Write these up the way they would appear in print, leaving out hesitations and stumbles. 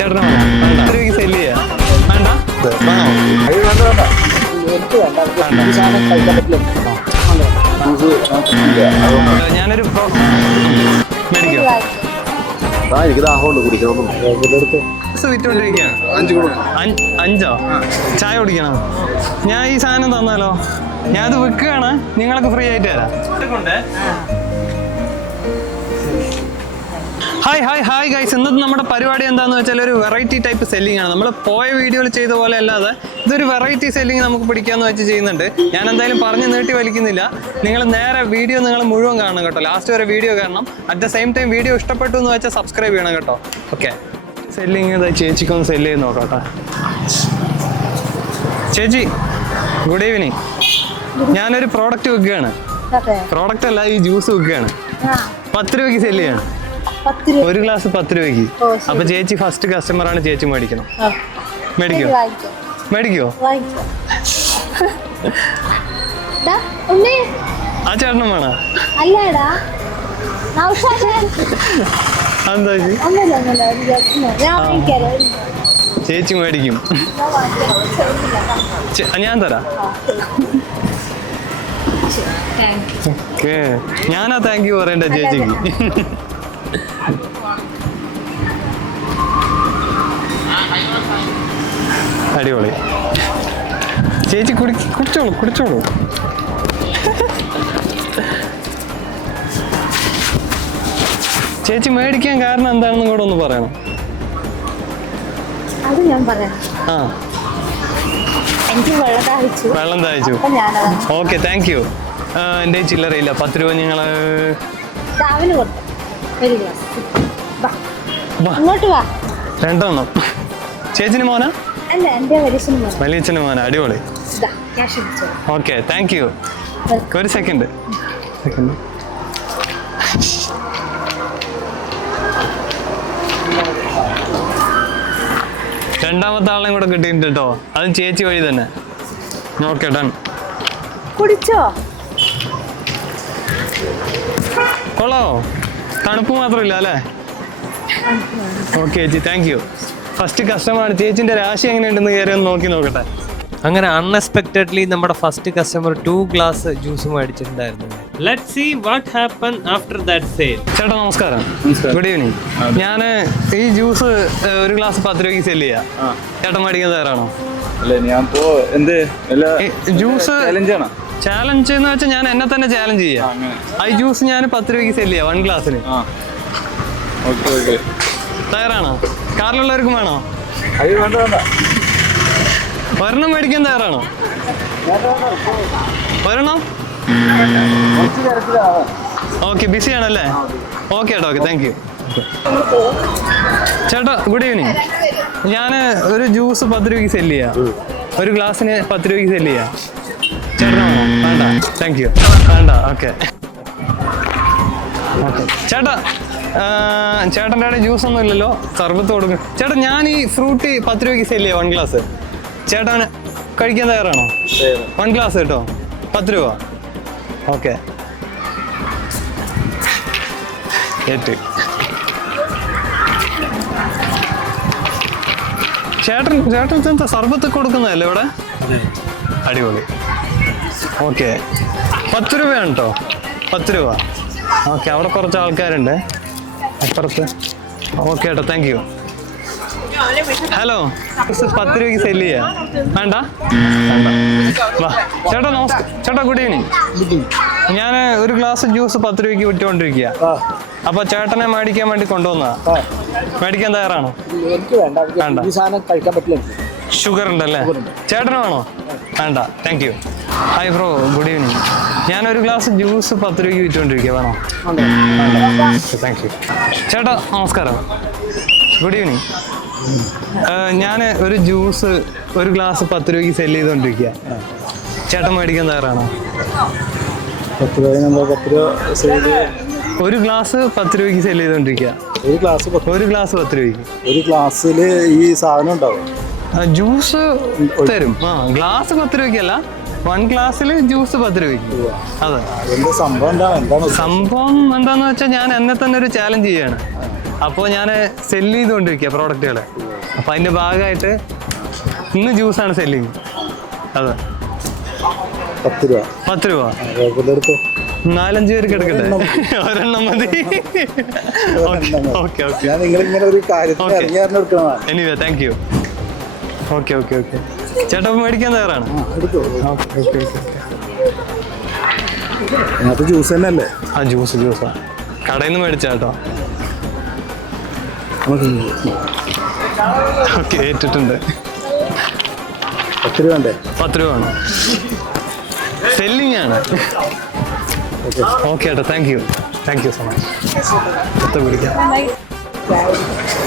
ചേട്ടന് വേണ്ട 10 രൂപയ്ക്ക് സെല്ല് ചെയ്യാം. വേണ്ട ഞാനൊരു മേടിക്കോ എനിക്ക് ദാഹമുണ്ട് കുടിക്കണം. വിറ്റോണ്ടിരിക്കുകയാണ്. 5 ചായ കുടിക്കണം. ഞാൻ ഈ സാധനം തന്നാലോ? ഞാനത് വിൽക്കുകയാണ്, നിങ്ങൾക്ക് ഫ്രീ ആയിട്ട് തരാം. ഹായ് ഗൈസ്, ഇന്നത്തെ നമ്മുടെ പരിപാടി എന്താണെന്ന് വെച്ചാൽ ഒരു വെറൈറ്റി ടൈപ്പ് സെല്ലിംഗ് ആണ്. നമ്മൾ പോയ വീഡിയോയിൽ ചെയ്ത പോലെ അല്ലാതെ ഇതൊരു വെറൈറ്റി സെല്ലിംഗ് നമുക്ക് പിടിക്കാമെന്ന് വെച്ച് ചെയ്യുന്നുണ്ട്. ഞാൻ എന്തായാലും പറഞ്ഞ് നീട്ടി വലിക്കുന്നില്ല. നിങ്ങൾ നേരെ വീഡിയോ നിങ്ങൾ മുഴുവൻ കാണണം കേട്ടോ, ലാസ്റ്റ് വരെ വീഡിയോ കാണണം. At the same time video ഇഷ്ടപ്പെട്ടു എന്ന് വെച്ചാൽ സബ്സ്ക്രൈബ് ചെയ്യണം കേട്ടോ. ഓക്കെ, സെല്ലിങ് ചേച്ചിക്കൊന്ന് സെല്ല് ചെയ്ത് നോക്കാം കേട്ടോ. ചേച്ചി ഗുഡ് ഈവനിങ്. ഞാനൊരു പ്രോഡക്റ്റ് വിൽക്കുകയാണ്. പ്രോഡക്റ്റ് അല്ല, ഈ ജ്യൂസ് വിൽക്കുകയാണ്. 10 രൂപയ്ക്ക് സെല്ല് ചെയ്യാണ്. ഒരു ഗ്ലാസ് 10 രൂപയ്ക്ക്. അപ്പൊ ചേച്ചി ഫസ്റ്റ് കസ്റ്റമർ ആണ്, ചേച്ചി മേടിക്കണം. മേടിക്കോ? ആ ചേട്ടനും വേണോ? എന്താ ചേച്ചി മേടിക്കും. ഞാൻ തരാം. ഓക്കേ, ഞാനാ താങ്ക് യു പറയണ്ട ചേച്ചിക്ക്. അടിപൊളി. ചേച്ചി കുടിച്ചോളൂ. ചേച്ചി മേടിക്കാൻ കാരണം എന്താണെന്നും കൂടെ ഒന്ന് പറയണം. അത് ഞാൻ പറയാം. എനിക്ക് വെള്ളം ദാഹിച്ചു. Okay, thank U. എൻ്റെ ചില്ലറയില്ല, 10 രൂപ നിങ്ങൾ രണ്ടെണ്ണം. ചേച്ചിന് മോനാ? വലിയച്ഛന് മോനാ. അടിപൊളി. Okay, thank U. ഒരു സെക്കൻഡ്. രണ്ടാമത്തെ ആളെയും കൂടെ കിട്ടിയിട്ടുണ്ട് കേട്ടോ, അതും ചേച്ചി വഴി തന്നെ. Okay, done. കുടിച്ചോ? കൊള്ളാവോ? തണുപ്പ് മാത്രമില്ല അല്ലേ? ഓക്കെ ചേച്ചി, താങ്ക് യു. ഫസ്റ്റ് കസ്റ്റമറാണ്. ചേച്ചിന്റെ രാശി എങ്ങനെയുണ്ടെന്ന് കയറി ഒന്ന് നോക്കട്ടെ. അങ്ങനെ അൺഎക്സ്പെക്ടഡ്ലി നമ്മുടെ ഫസ്റ്റ് കസ്റ്റമർ 2 ഗ്ലാസ് ജ്യൂസ് മേടിച്ചിട്ടുണ്ടായിരുന്നു. Let's see what happen after that sale. ചേട്ടാ നമസ്കാരം. Good evening. ഞാൻ ഈ ജ്യൂസ് ഒരു ഗ്ലാസ് 10 രൂപയ്ക്ക് സെല്ല് ചെയ്യാം. ചേട്ടൻ മേടിക്കാൻ തയ്യാറാണോ? ജ്യൂസ് ചാലഞ്ച് എന്ന് വെച്ചാൽ ഞാൻ എന്നെ തന്നെ ചാലഞ്ച് ചെയ്യാം. ഈ ജ്യൂസ് ഞാൻ 10 രൂപയ്ക്ക് സെല്ല് ചെയ്യാം 1 ഗ്ലാസ്സിന്. തയ്യാറാണോ? കാറിലുള്ളവർക്കും വേണോ? ഒരെണ്ണം മേടിക്കാൻ തയ്യാറാണോ? ഒരെണ്ണം? ഓക്കെ, ബിസി ആണല്ലേ? ഓക്കെ ചേട്ടാ, ഓക്കെ, താങ്ക് യു. ചേട്ടാ ഗുഡ് ഈവനിങ്. ഞാൻ ഒരു ജ്യൂസ് 10 രൂപയ്ക്ക് സെല്ല് ചെയ്യാം. ഒരു ഗ്ലാസ്സിന് 10 രൂപയ്ക്ക് സെല്ല് ചെയ്യാം. ചേട്ടനാണോ? വേണ്ട, താങ്ക് യു. വേണ്ട. ഓക്കെ ചേട്ടാ, ചേട്ടൻ്റെ അവിടെ ജ്യൂസ് ഒന്നും ഇല്ലല്ലോ, സർബത്ത് കൊടുക്കും. ചേട്ടാ ഞാൻ ഈ ഫ്രൂട്ടി 10 രൂപയ്ക്ക് സെല്ല് ചെയ്യാം 1 ഗ്ലാസ്. ചേട്ടൻ കഴിക്കാൻ തയ്യാറാണോ? 1 ഗ്ലാസ് കേട്ടോ, 10 രൂപ. ഓക്കെ, ചേട്ടൻ എന്താ സർബത്ത് കൊടുക്കുന്നതല്ലേ ഇവിടെ? അടിപൊളി. ഓക്കെ, 10 രൂപയാണ് കേട്ടോ, 10 രൂപ. ഓക്കെ, അവിടെ കുറച്ച് ആൾക്കാരുണ്ട് അപ്പുറത്ത്. ഓക്കെ ചേട്ടാ, താങ്ക് യു. ഹലോ, 10 രൂപയ്ക്ക് സെല്ല് ചെയ്യാം. വേണ്ട? ചേട്ടാ നമസ്കാരം. ചേട്ടാ ഗുഡ് ഈവനിങ്. ഞാൻ ഒരു ഗ്ലാസ് ജ്യൂസ് 10 രൂപയ്ക്ക് വിറ്റുകൊണ്ടിരിക്കുക. അപ്പൊ ചേട്ടനെ മേടിക്കാൻ വേണ്ടി കൊണ്ടുവന്നതാ. മേടിക്കാൻ തയ്യാറാണോ? വേണ്ട, ഷുഗർ ഉണ്ടല്ലേ? ചേട്ടന് വേണോ? വേണ്ട, thank you. Hi bro, good evening. ഞാനൊരു ഗ്ലാസ് ജ്യൂസ് 10 രൂപയ്ക്ക് വിറ്റുകൊണ്ടിരിക്കുക. വേണോ? Thank you. ചേട്ടാ നമസ്കാരം. Good evening. ഞാൻ ഒരു ജ്യൂസ് ഒരു ഗ്ലാസ് 10 രൂപയ്ക്ക് സെല്ല് ചെയ്തുകൊണ്ടിരിക്കുക. ചേട്ടൻ മേടിക്കാൻ തയ്യാറാണോ? ഒരു ഗ്ലാസ് 10 രൂപയ്ക്ക് സെല്ല് ചെയ്തുകൊണ്ടിരിക്കുക. ഒരു ഗ്ലാസ് 10 രൂപയ്ക്ക്. ഒരു ഗ്ലാസ്സിൽ ഈ സാധനം ഉണ്ടാവും, ജ്യൂസ് തരും. ഗ്ലാസ് 10 രൂപയ്ക്കല്ല, 1 ഗ്ലാസ്സിൽ ജ്യൂസ് 10 രൂപയ്ക്ക്. അതെ, സംഭവം എന്താന്ന് വെച്ചാൽ ഞാൻ എന്നെ തന്നെ ഒരു ചാലഞ്ച് ചെയ്യാണ്. അപ്പോൾ ഞാൻ സെല്ല് ചെയ്തുകൊണ്ടിരിക്കുക പ്രോഡക്റ്റുകൾ. അപ്പോൾ അതിൻ്റെ ഭാഗമായിട്ട് ഇന്ന് ജ്യൂസാണ് സെല്ലിങ്. അതെ, 10 രൂപ. 10 രൂപ. എടുത്തോ. 4-5 പേർക്ക് എടുക്കട്ടെ? ഒരെണ്ണം മതി. Okay okay. ഞാൻ നിങ്ങളിങ്ങനെ ഒരു കാര്യത്തിന് ഇറങ്ങിയായിരുന്നു. Anyway thank you. Okay okay okay. ചേട്ടാ മേടിക്കാൻ തയ്യാറാണ്? അത് ജ്യൂസ് തന്നെ അല്ലേ? ആ ജ്യൂസാ കടയിൽ നിന്ന് മേടിച്ച കേട്ടോ. ഓക്കെ, ഏറ്റിട്ടുണ്ട്. 10 രൂപ വേണ്ടേ? 10 രൂപ ആണ്. സെല്ലിംഗ് ആണ്. ഓക്കെ ഏട്ടാ, താങ്ക് യു സോ മച്ച്. കുടിക്കാം.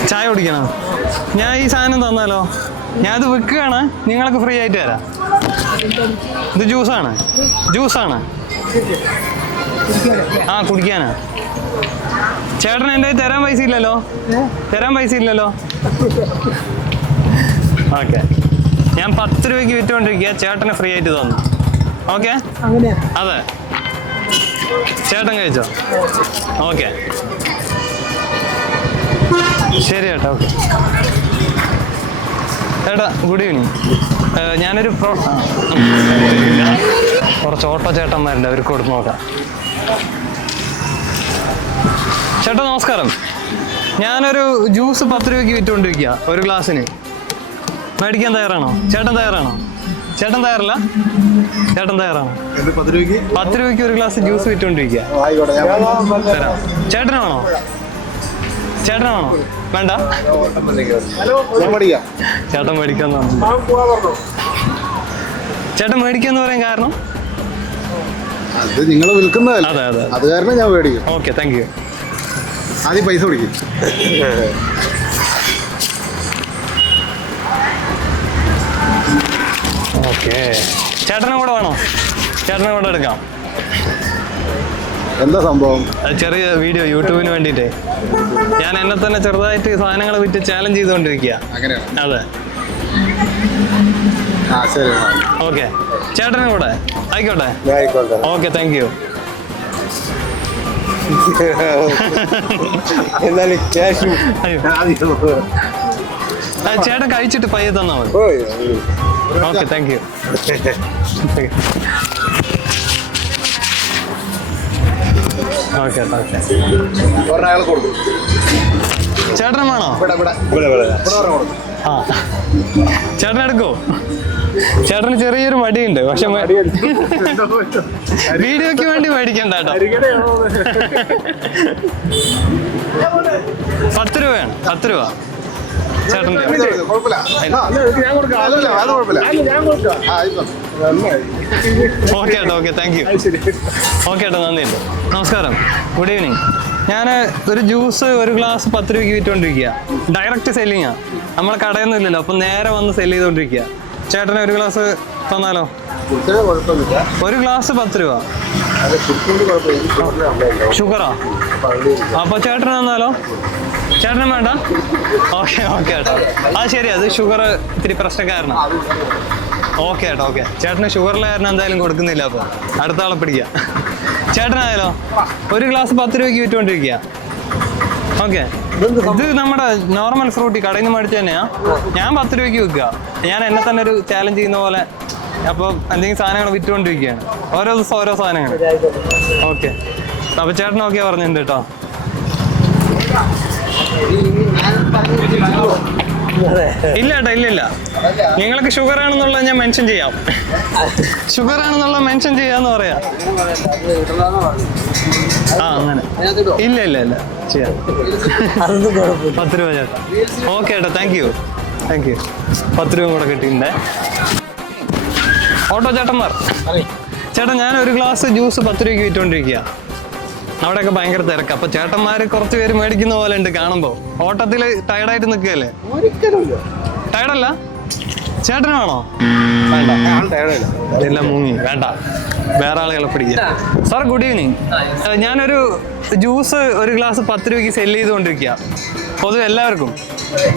ചായ കുടിക്കണം. ഞാൻ ഈ സാധനം തന്നാലോ? ഞാൻ ഇത് വിൽക്കുകയാണ്, നിങ്ങൾക്ക് ഫ്രീ ആയിട്ട് തരാം. ഇത് ജ്യൂസാണ്. ആ കുടിക്കാനാ. ചേട്ടൻ എൻ്റെ തരാൻ പൈസ ഇല്ലല്ലോ? ഓക്കെ, ഞാൻ 10 രൂപയ്ക്ക് വിറ്റുകൊണ്ടിരിക്കുക, ചേട്ടന് ഫ്രീ ആയിട്ട് തന്നു. ഓക്കെ, അതെ. ചേട്ടൻ കഴിച്ചോ? ഓക്കെ, ശരി ചേട്ടാ. ഓക്കെ ചേട്ടാ, ഗുഡ് ഈവനിങ്. ഞാനൊരു കുറച്ച് ഓട്ടോ ചേട്ടന്മാരുണ്ട്, അവർക്ക് കൊടുത്ത് നോക്കാം. ചേട്ടാ നമസ്കാരം. ഞാനൊരു ജ്യൂസ് 10 രൂപയ്ക്ക് വിറ്റുകൊണ്ടിരിക്കുക, ഒരു ഗ്ലാസ്സിന്. മേടിക്കാൻ തയ്യാറാണോ? ചേട്ടൻ തയ്യാറാണോ? ചേട്ടൻ തയ്യാറല്ല? ചേട്ടൻ തയ്യാറാണോ? 10 രൂപയ്ക്ക് ഒരു ഗ്ലാസ് ജ്യൂസ് വിറ്റുകൊണ്ടിരിക്കുക. തരാം. ചേട്ടനാണോ? വേണ്ട, ചേട്ടൻ മേടിക്കാന്ന് പറഞ്ഞു. ചേട്ടൻ മേടിക്കാന്ന് പറയാൻ കാരണം? അത് നിങ്ങൾ വിൽക്കുന്നതല്ല. അതെ, അത് കാരണം ഞാൻ മേടിക്കും. Okay, thank U. ആദ്യം പൈസ കൊടുക്കും. ഓക്കെ, ചേട്ടനും കൂടെ വേണോ? ചേട്ടനും കൂടെ എടുക്കാം. എന്താ സംഭവം? ചെറിയ വീഡിയോ യൂട്യൂബിന് വേണ്ടിയിട്ട്. ഞാൻ എന്നെ തന്നെ ചെറുതായിട്ട് സാധനങ്ങൾ വിറ്റ് ചാലഞ്ച് ചെയ്തുകൊണ്ടിരിക്കുക. അതെ. ഓക്കെ, ചേട്ടനും കൂടെ ആയിക്കോട്ടെ. Okay, thank U. ചേട്ടൻ കഴിച്ചിട്ട് പയ്യെ തന്നാ മതി. Okay, thank you. ഓക്കെ, ചേട്ടനും വേണോ? ആ, ചേട്ടൻ എടുക്കോ? ചേട്ടന് ചെറിയൊരു മടിയുണ്ട്, പക്ഷെ വീഡിയോക്ക് വേണ്ടി മേടിക്കണ്ട കേട്ടോ. 10 രൂപയാണ്. 10 രൂപ ചേട്ടൻ്റെ. ഓക്കെ ഏട്ടോ, ഓക്കെ, താങ്ക് യു. ഓക്കെ ഏട്ടോ, നന്ദിയുണ്ട്. നമസ്കാരം, ഗുഡ് ഈവനിങ്. ഞാൻ ഒരു ജ്യൂസ് ഒരു ഗ്ലാസ് 10 രൂപയ്ക്ക് വിറ്റുകൊണ്ടിരിക്കുക. ഡയറക്റ്റ് സെല്ലിങ്ങാ, നമ്മളെ കടയൊന്നും ഇല്ലല്ലോ, അപ്പം നേരെ വന്ന് സെല്ല് ചെയ്തുകൊണ്ടിരിക്കുക. ചേട്ടന് ഒരു ഗ്ലാസ് തന്നാലോ? ഒരു ഗ്ലാസ് 10 രൂപ. ഷുഗറാ? അപ്പൊ ചേട്ടന് തന്നാലോ? ചേട്ടനും വേണ്ട? ഓക്കെ ഏട്ടോ. ശരി, അത് ഷുഗർ ഇത്തിരി പ്രശ്നക്കാരനാണ്. ഓക്കെ ഏട്ടോ, ഓക്കെ. ചേട്ടന് ഷുഗറിലെ കാരണം എന്തായാലും കൊടുക്കുന്നില്ല, അപ്പോൾ അടുത്ത ആളെ പിടിക്കുക. ചേട്ടനായാലോ? ഒരു ഗ്ലാസ് 10 രൂപയ്ക്ക് വിറ്റുകൊണ്ടിരിക്കുക. ഓക്കെ, ഇത് നമ്മുടെ നോർമൽ ഫ്രൂട്ടി കടയിൽ നിന്ന് മേടിച്ച് തന്നെയാ. ഞാൻ 10 രൂപയ്ക്ക് വിൽക്കുക. ഞാൻ എന്നെ തന്നെ ഒരു ചാലഞ്ച് ചെയ്യുന്ന പോലെ. അപ്പോൾ എന്തെങ്കിലും സാധനങ്ങൾ വിറ്റുകൊണ്ടിരിക്കുകയാണ്, ഓരോ ദിവസം ഓരോ സാധനങ്ങൾ. ഓക്കെ, അപ്പോൾ ചേട്ടൻ ഓക്കെ പറഞ്ഞിട്ടുണ്ട് കേട്ടോ. ഇല്ല ഏട്ടാ, ഇല്ല. നിങ്ങൾക്ക് ഷുഗർ ആണെന്നുള്ളത് ഞാൻ മെൻഷൻ ചെയ്യാം. ഷുഗർ ആണെന്നുള്ളത് മെൻഷൻ ചെയ്യാന്ന് പറയാം. അങ്ങനെ ഇല്ല ചെയ്യാം. 10 രൂപ ചേട്ടാ. ഓക്കെ ഏട്ടാ, താങ്ക് യു. 10 രൂപ കൂടെ കിട്ടിയിട്ടുണ്ടേ. ഓട്ടോ ചേട്ടന്മാർ, ചേട്ടാ ഞാൻ ഒരു ഗ്ലാസ് ജ്യൂസ് 10 രൂപയ്ക്ക് വിറ്റുകൊണ്ടിരിക്കുക. അവിടെയൊക്കെ ഭയങ്കര തിരക്ക്. അപ്പൊ ചേട്ടന്മാര് കുറച്ച് പേര് മേടിക്കുന്ന പോലെ ഉണ്ട് കാണുമ്പോ. ഓട്ടത്തില് ടയർഡായിട്ട് നിൽക്കുകയല്ലേ? ടയർഡല്ല? ചേട്ടന് വേണോ? വേണ്ട, എല്ലാം മുങ്ങി. വേണ്ട, വേറെ ആളുകളെ പിടിക്കുക. Sir good evening. ഞാനൊരു ജ്യൂസ് ഒരു ഗ്ലാസ് 10 രൂപയ്ക്ക് സെല്ല് ചെയ്തുകൊണ്ടിരിക്കുക. പൊതുവെ എല്ലാവർക്കും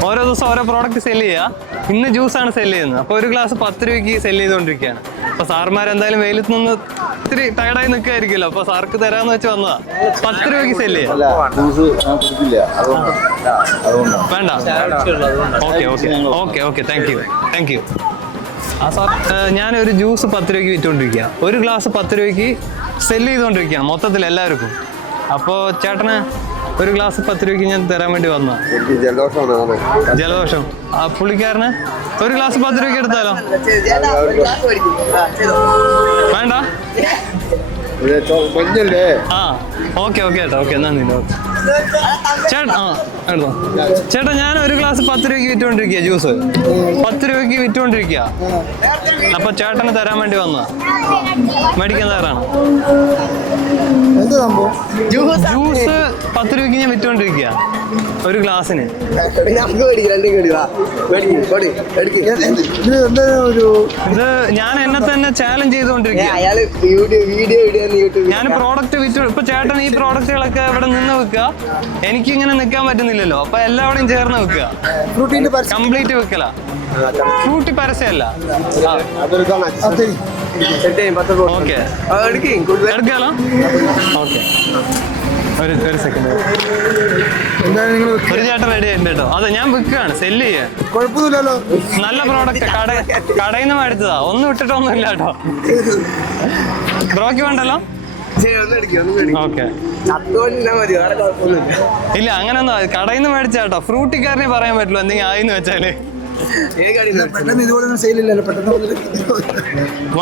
ഓരോ ദിവസം ഓരോ പ്രോഡക്റ്റ് സെല്ല് ചെയ്യുക. ഇന്ന് ജ്യൂസാണ് സെല്ല് ചെയ്യുന്നത്. അപ്പോൾ ഒരു ഗ്ലാസ് 10 രൂപയ്ക്ക് സെല്ല് ചെയ്തുകൊണ്ടിരിക്കുകയാണ്. അപ്പൊ സാർമാരെന്തായാലും വെയിലത്ത് നിന്ന് ഇത്തിരി ടയർഡായി നിൽക്കായിരിക്കുമല്ലോ, അപ്പൊ സാർക്ക് തരാന്ന് വെച്ച് വന്നതാ. 10 രൂപയ്ക്ക് സെല്ല് ചെയ്യാം. വേണ്ട, ഓക്കെ താങ്ക് യു. ആ സാർ, ഞാനൊരു ജ്യൂസ് 10 രൂപയ്ക്ക് വിറ്റുകൊണ്ടിരിക്കുക. ഒരു ഗ്ലാസ് 10 രൂപയ്ക്ക് സെല്ല് ചെയ്തുകൊണ്ടിരിക്കുകയാണ് മൊത്തത്തിൽ എല്ലാവർക്കും. അപ്പോൾ ചേട്ടന് ഒരു ഗ്ലാസ് 10 രൂപയ്ക്ക് ഞാൻ തരാൻ വേണ്ടി വന്ന. ജലദോഷം. ആ പുള്ളിക്കാരന് ഒരു ഗ്ലാസ് 10 രൂപയ്ക്ക് എടുത്താലോ? വേണ്ട. ആ ഓക്കെ ചേട്ടാ, ഓക്കെ നന്ദി. ചേട്ടാ ഞാൻ ഒരു ഗ്ലാസ് 10 രൂപയ്ക്ക് വിറ്റുകൊണ്ടിരിക്കുക. ജ്യൂസ് 10 രൂപയ്ക്ക് വിറ്റുകൊണ്ടിരിക്കുക. അപ്പൊ ചേട്ടന് തരാൻ വേണ്ടി വന്ന. മേടിക്കാൻ തയ്യാറാണ്? ജ്യൂസ് 10 രൂപയ്ക്ക് ഞാൻ വിറ്റുകൊണ്ടിരിക്കുക ഒരു ഗ്ലാസ്സിന്. ഇത് ഞാൻ എന്നെ തന്നെ ചാലഞ്ച് ചെയ്തുകൊണ്ടിരിക്കുക. ഞാൻ പ്രോഡക്റ്റ് വിറ്റു. ഇപ്പൊ ചേട്ടൻ ഈ പ്രോഡക്റ്റുകളൊക്കെ ഇവിടെ നിന്ന് വെക്കുക, എനിക്ക് ഇങ്ങനെ നിൽക്കാൻ പറ്റുന്നില്ലല്ലോ. അപ്പൊ എല്ലാവരുടെയും ചേർന്ന് വെക്കുക, കംപ്ലീറ്റ് വെക്കല. ഫ്രൂട്ടി പരസ്യമല്ല. ഓക്കെ എടുക്കാലോ? ഓക്കെ ഒരു സെക്കൻഡ്. ഒരു ചേട്ടൻ റെഡി ആയിട്ടുണ്ട് കേട്ടോ. അതെ ഞാൻ വിൽക്കുകയാണ്, സെല്ല് ചെയ്യാൻ. കുഴപ്പമൊന്നുമില്ലല്ലോ, നല്ല പ്രോഡക്റ്റ്. കടയിൽ നിന്ന് മേടിച്ചതാ, ഒന്നും ഇട്ടിട്ടൊന്നുമില്ല കേട്ടോ. ബ്രോക്ക് വേണ്ടല്ലോ? ഓക്കെ ഇല്ല, അങ്ങനെയൊന്നും കടയിൽ നിന്ന് മേടിച്ച കേട്ടോ. ഫ്രൂട്ടിക്കാരനെ പറയാൻ പറ്റുള്ളൂ എന്തെങ്കിലും ആയിന്ന് വെച്ചാല്.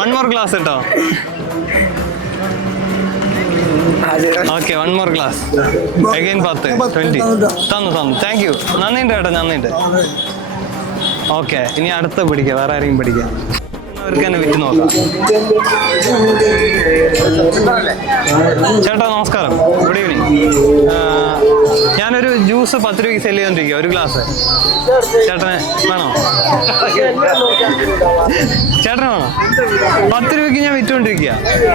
1 more glass കേട്ടോ. Okay 1 more glass. Again 10, 20. തന്നു. Thank you. നന്ദിയുണ്ട് കേട്ടോ, നന്ദിയുണ്ട്. ഓക്കെ ഇനി അടുത്ത പിടിക്കാം, വേറെ ആരെങ്കിലും പിടിക്കാം. അവർക്ക് തന്നെ വിറ്റ് നോക്കാം. ചേട്ടാ നമസ്കാരം, ഗുഡ് ഈവനിങ്. ഞാനൊരു ജ്യൂസ് 10 രൂപയ്ക്ക് സെല്ല് ചെയ്തോണ്ടിരിക്കുക ഒരു ഗ്ലാസ്. ചേട്ടന് വേണോ? ചേട്ടന് വേണോ? 10 രൂപയ്ക്ക് ഞാൻ വിറ്റുകൊണ്ടിരിക്കുക.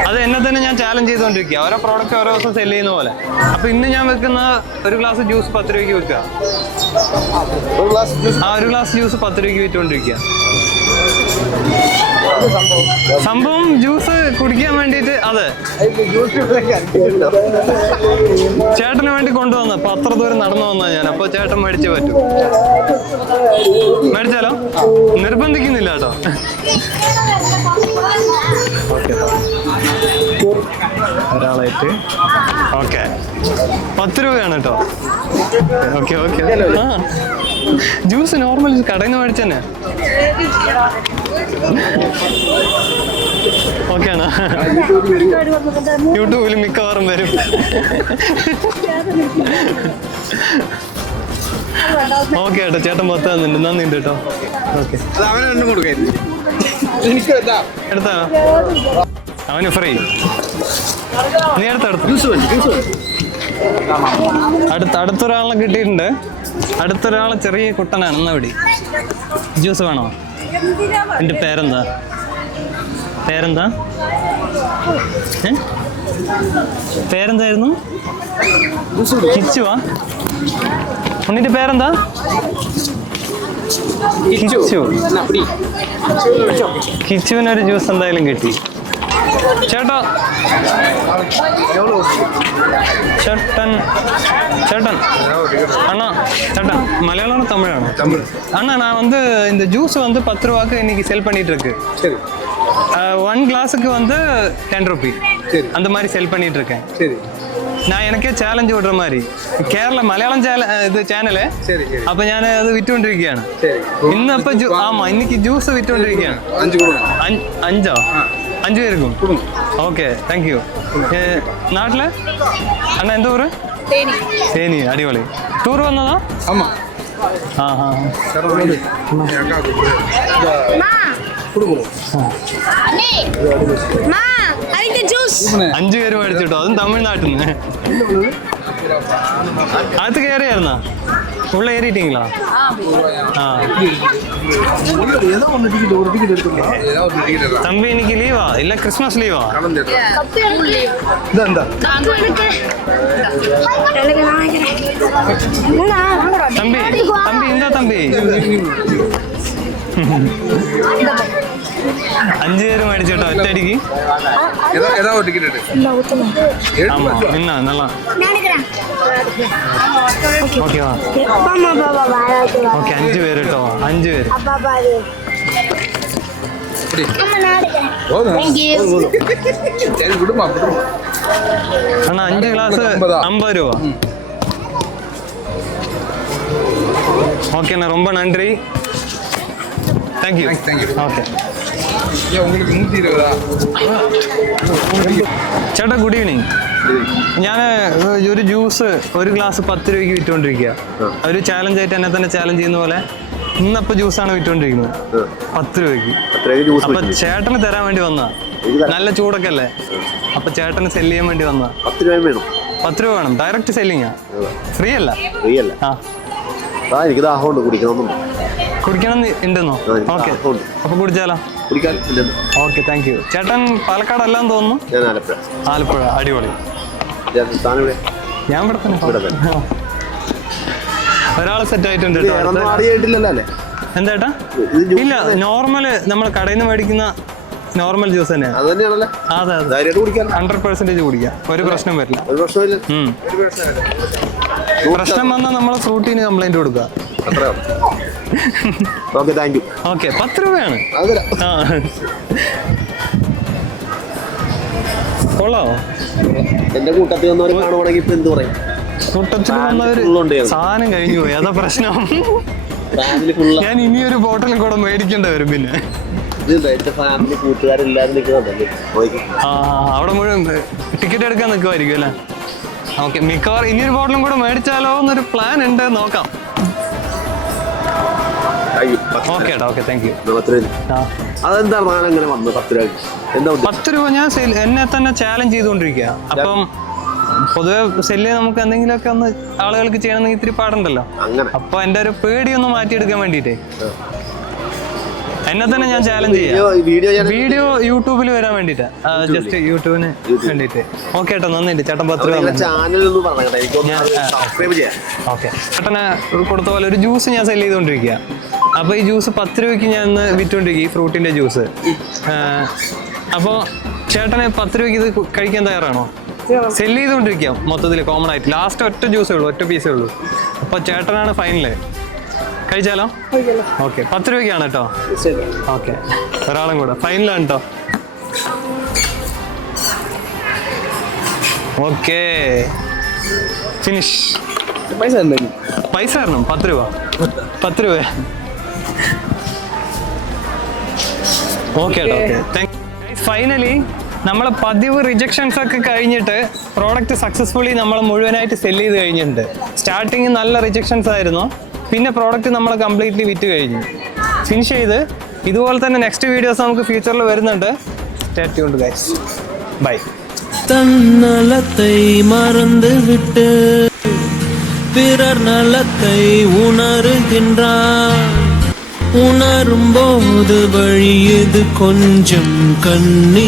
അത് എന്നെ തന്നെ ഞാൻ ചാലഞ്ച് ചെയ്തുകൊണ്ടിരിക്കുക. ഓരോ പ്രോഡക്റ്റ് ഓരോ ദിവസം സെല്ല് ചെയ്യുന്ന പോലെ. അപ്പൊ ഇന്ന് ഞാൻ വെക്കുന്ന ഒരു ഗ്ലാസ് ജ്യൂസ് 10 രൂപയ്ക്ക് വെക്കുക. ഒരു ഗ്ലാസ് ജ്യൂസ് 10 രൂപയ്ക്ക് വിറ്റുകൊണ്ടിരിക്കുക. സംഭവം ജ്യൂസ് കുടിക്കാൻ വേണ്ടിട്ട്. അതെ ചേട്ടന് വേണ്ടി കൊണ്ടുവന്ന. അപ്പൊ അത്ര ദൂരം നടന്നു വന്നാ ഞാൻ. അപ്പൊ ചേട്ടൻ മേടിച്ചേ പറ്റൂ. മേടിച്ചാലോ? നിർബന്ധിക്കുന്നില്ല കേട്ടോ. ഒരാളായിട്ട് ഓക്കെ 10 രൂപയാണ് കേട്ടോ. ഓക്കെ ജ്യൂസ് നോർമൽ കടയിൽ നിന്ന് മേടിച്ചന്നെ. ഓക്കെ ആണോ? യൂട്യൂബിൽ മിക്കവാറും വരും. ഓക്കെ കേട്ടോ, ചേട്ടൻ 10 തന്നിട്ടുണ്ട്, നന്ദിയുണ്ട് കേട്ടോ. ഓക്കെ എടുത്താ അവന് ഫ്രീ. നീ അടുത്തൊരാളെ കിട്ടിയിട്ടുണ്ട്. അടുത്തൊരാളെ ചെറിയ കുട്ടനാണ്. എന്നാ വിടി. ജ്യൂസ് വേണോ? എൻ്റെ പേരെന്താ? പേരെന്തായിരുന്നു? കിച്ചുവാ? ഉണ്ണിന്റെ പേരെന്താ? കിച്ചുവിനൊരു ജ്യൂസ് എന്തായാലും കിട്ടി. ചേട്ടാ ചേട്ടൻ அண்ணா சேட்டன் மலையாளம் தமிழானோ? அண்ணா நான் வந்து இந்த ஜூஸ் வந்து 10 ரூபாய்க்கு இன்னைக்கு செல் பண்ணிட்டு இருக்கு. சரி. 1 கிளாஸுக்கு வந்து 10 ரூபி. சரி. அந்த மாதிரி செல் பண்ணிட்டு இருக்கேன். சரி. நான் எனக்கே சேலഞ്ച് விடுற மாதிரி കേരള മലയാളം ഇത് ചാനല്. അപ്പൊ ഞാൻ അത് വിറ്റുകൊണ്ടിരിക്കുകയാണ് ഇന്ന്. അപ്പൊ ആമാ ഇന്നിക്ക് ജ്യൂസ് വിറ്റുകൊണ്ടിരിക്കുകയാണ്. 5 പേർക്കും. Okay thank U. നാട്ടില് അണ്ണ എന്താ ഊര്? തേനി. അടിപൊളി. ടൂർ വന്നതാ? ആ 5 പേര് മേടിച്ചിട്ടോ, അതും തമിഴ്നാട്ടിൽ നിന്ന്. അകത്ത് കയറിയായിരുന്നാ? ഉള്ള ഏറിയിട്ടീங்களா? தம்பி இன்னைக்கு லீவா இல்ல கிறிஸ்மஸ் லீவா? தம்பி இந்த தம்பி 5 പേര് മേടിച്ചോട്ടോ ഒറ്റയടിക്ക്. ஆமா என்ன நல்லா ஓகே வா ஓகே 5 பேர் കേട്ടോ 5 പേര്. அண்ணா 5 ഗ്ലാസ് 50 രൂപ. ஓகேண்ணா ரொம்ப நன்றி. தேங்க்யூ. ஓகே ചേട്ടാ ഗുഡ് ഈവനിങ്. ഞാൻ ഒരു ജ്യൂസ് ഒരു ഗ്ലാസ് 10 രൂപയ്ക്ക് വിറ്റുകൊണ്ടിരിക്കുക. ഒരു ചാലഞ്ച് ആയിട്ട് എന്നെ തന്നെ ചാലഞ്ച് ചെയ്യുന്ന പോലെ ഇന്നപ്പോൾ ജ്യൂസാണ് വിറ്റുകൊണ്ടിരിക്കുന്നത് 10 രൂപയ്ക്ക്. അപ്പൊ ചേട്ടന് തരാൻ വേണ്ടി വന്നതാ. നല്ല ചൂടൊക്കെ അല്ലേ, അപ്പൊ ചേട്ടന് സെല് ചെയ്യാൻ വേണ്ടി വന്നതാ. 10 രൂപ വേണം. ഡയറക്റ്റ് സെല്ലിങ്ങാ, ഫ്രീ അല്ല. എനിക്ക് ദാഹമുണ്ട്, കുടിക്കണം ഉണ്ടെന്നോ? ഓക്കെ, അപ്പൊ കുടിച്ചാലോ? Okay, thank U. ചേട്ടൻ പാലക്കാടല്ലാന്ന് തോന്നുന്നു. ആലപ്പുഴ. അടിപൊളി. ഞാൻ ഇവിടെ തന്നെ. ഒരാൾ സെറ്റ് ആയിട്ടുണ്ട്. എന്താ? ഇല്ല, നോർമല് നമ്മൾ കടയിൽ നിന്ന് മേടിക്കുന്ന നോർമൽ ജ്യൂസ് തന്നെയാണ്. അതെ അതെ, 100% കുടിക്കാം, ഒരു പ്രശ്നം വരില്ല. പ്രശ്നം വന്നാൽ നമ്മൾ ഫ്രൂട്ടീന് കംപ്ലൈന്റ് കൊടുക്കുക. ഓക്കെ, 10 രൂപയാണ്. കൊള്ളാവോ? എന്റെ കൂട്ടത്തിൽ കൂട്ടത്തിൽ വന്നവര് സാധനം കഴിഞ്ഞു പോയി, അതാ പ്രശ്നം. ഞാൻ ഇനിയൊരു ബോട്ടിൽ കൂടെ മേടിക്കേണ്ടി വരും. പിന്നെ അവിടെ മുഴുവൻ ടിക്കറ്റ് എടുക്കാൻ നിൽക്കുമായിരിക്കും അല്ലേ? ഓക്കെ, മിക്കവാറും ഇനിയൊരു ബോട്ടിലും കൂടെ മേടിച്ചാലോ എന്നൊരു പ്ലാൻ ഉണ്ട്, നോക്കാം. Okay okay, thank U. അതെന്താണ് 10 രൂപ? ഞാൻ എന്നെ തന്നെ ചാലഞ്ച് ചെയ്തുകൊണ്ടിരിക്കുക. അപ്പം പൊതുവെ സെല്ല് നമുക്ക് എന്തെങ്കിലുമൊക്കെ ഒന്ന് ആളുകൾക്ക് ചെയ്യണമെങ്കിൽ ഇത്തിരി പാടുണ്ടല്ലോ. അപ്പൊ എന്റെ ഒരു പേടിയൊന്ന് മാറ്റിയെടുക്കാൻ വേണ്ടിട്ടേ എന്നെ തന്നെ ഞാൻ ചാലഞ്ച് ചെയ്യാം. വീഡിയോ യൂട്യൂബിൽ വരാൻ വേണ്ടിട്ടാ, ജസ്റ്റ് യൂട്യൂബിന് വേണ്ടിട്ട്. ഓക്കെ ഏട്ടാ, നന്ദിണ്ട് ചേട്ടൻ. 10 രൂപ. ഓക്കെ, ചേട്ടനെ കൊടുത്ത പോലെ ഒരു ജ്യൂസ് ഞാൻ സെല് ചെയ്തുകൊണ്ടിരിക്കുക. അപ്പൊ ഈ ജ്യൂസ് 10 രൂപയ്ക്ക് ഞാൻ ഇന്ന് വിറ്റുകൊണ്ടിരിക്കുക, ഈ ഫ്രൂട്ടിന്റെ ജ്യൂസ്. അപ്പോൾ ചേട്ടന് 10 രൂപയ്ക്ക് ഇത് കഴിക്കാൻ തയ്യാറാണോ? സെല് ചെയ്തുകൊണ്ടിരിക്കുക മൊത്തത്തിൽ, കോമൺ ആയിട്ട്. ലാസ്റ്റ് ഒറ്റ ജ്യൂസേ ഉള്ളൂ, ഒറ്റ പീസേ ഉള്ളൂ. അപ്പൊ ചേട്ടനാണ് ഫൈനല്. കഴിച്ചാലോ? ഓക്കെ, 10 രൂപയ്ക്കാണ് കേട്ടോ. ഓക്കെ, ഒരാളും കൂടെ ഫൈനലാണ് കേട്ടോ. Okay, finish. പൈസ തരണം. 10 രൂപ. 10 രൂപ. ഓക്കെ ഓക്കെ, ഫൈനലി നമ്മൾ പതിവ് റിജക്ഷൻസ് ഒക്കെ കഴിഞ്ഞിട്ട് പ്രോഡക്റ്റ് സക്സസ്ഫുള്ളി നമ്മൾ മുഴുവനായിട്ട് സെല് ചെയ്ത് കഴിഞ്ഞിട്ടുണ്ട്. സ്റ്റാർട്ടിങ് നല്ല റിജക്ഷൻസ് ആയിരുന്നു, പിന്നെ പ്രോഡക്റ്റ് നമ്മൾ കംപ്ലീറ്റ്ലി വിറ്റ് കഴിഞ്ഞു, ഫിനിഷ് ചെയ്ത്. ഇതുപോലെ തന്നെ നെക്സ്റ്റ് വീഡിയോസ് നമുക്ക് ഫ്യൂച്ചറിൽ വരുന്നുണ്ട്. Stay tuned guys. ബൈ. தன்னலத்தை மறந்து விட்டு பிறர் நலத்தை உணர்கின்றான். உணரும்போது வழியது கொஞ்சம் கண்ணீர்.